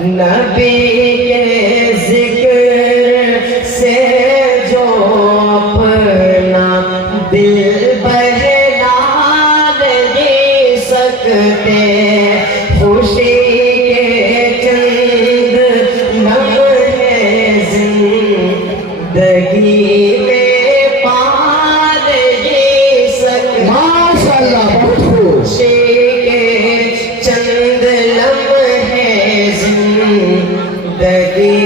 نبی کے ذکر سے جو اپنا دل بہلا نہیں سکتے، خوشی کے چند لمحے زندگی میں پا نہیں سکتے۔ ماشاءاللہ بہت خوب۔ خوشی کے چند لمحے زندگی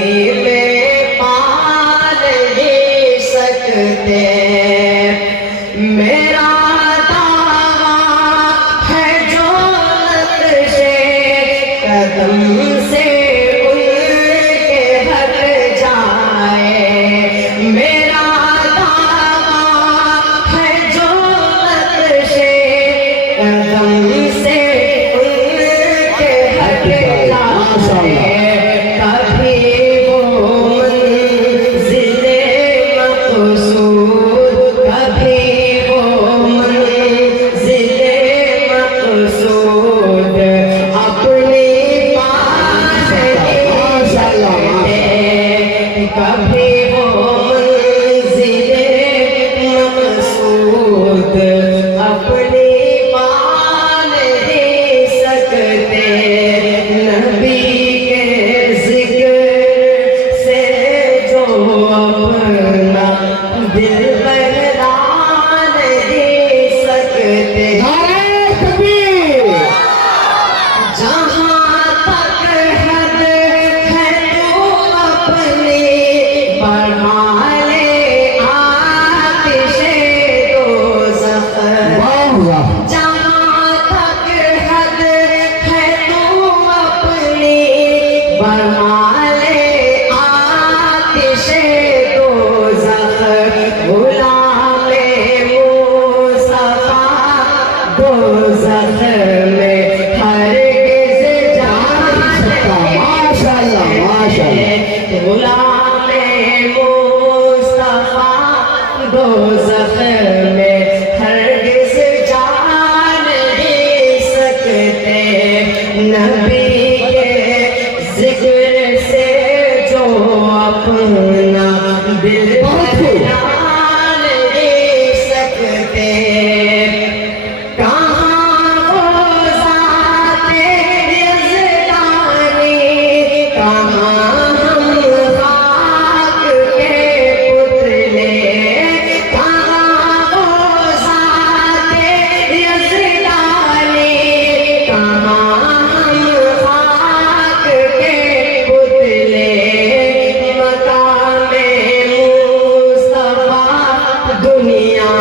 میں پا نہیں سکتے۔ میرا دعویٰ ہے جو نقشے قدم سے ان کے ہٹ جائے، میرا دعویٰ ہے جو نقشے قدم سے ان کے ہٹ جائے، کبھی وہ منزل مقصود، کبھی وہ منزل مقصود اپنی پاس کبھی وہ منزل مقصود اپنی پا نہیں سکتے۔ نبی کے ذکر سے جو اپنا دل بہلا نہیں سکتے۔ نعرہ تکبیر۔ جہاں تک حد ہے تو اپنی بڑھا لے آتش دوزخ، واہ واہ۔ جہاں تک حد ہے تو اپنی بڑھا لے آتش دوزخ، غلام مصطفیٰ دوزخ میں ہرگز جا نہیں ماشاءاللہ ماشاءاللہ۔ غلام مصطفیٰ دوزخ میں ہرگز جا نہیں سکتے۔ نبی کے ذکر سے جو اپنا دل بہلا نہیں سکتے، کہاں وہ ذات یزدانی، کہاں ہم خاک کے پتلے، کہاں وہ ذات یزدانی، کہاں ہم خاک کے پتلے، مقام مصطفیٰ دنیا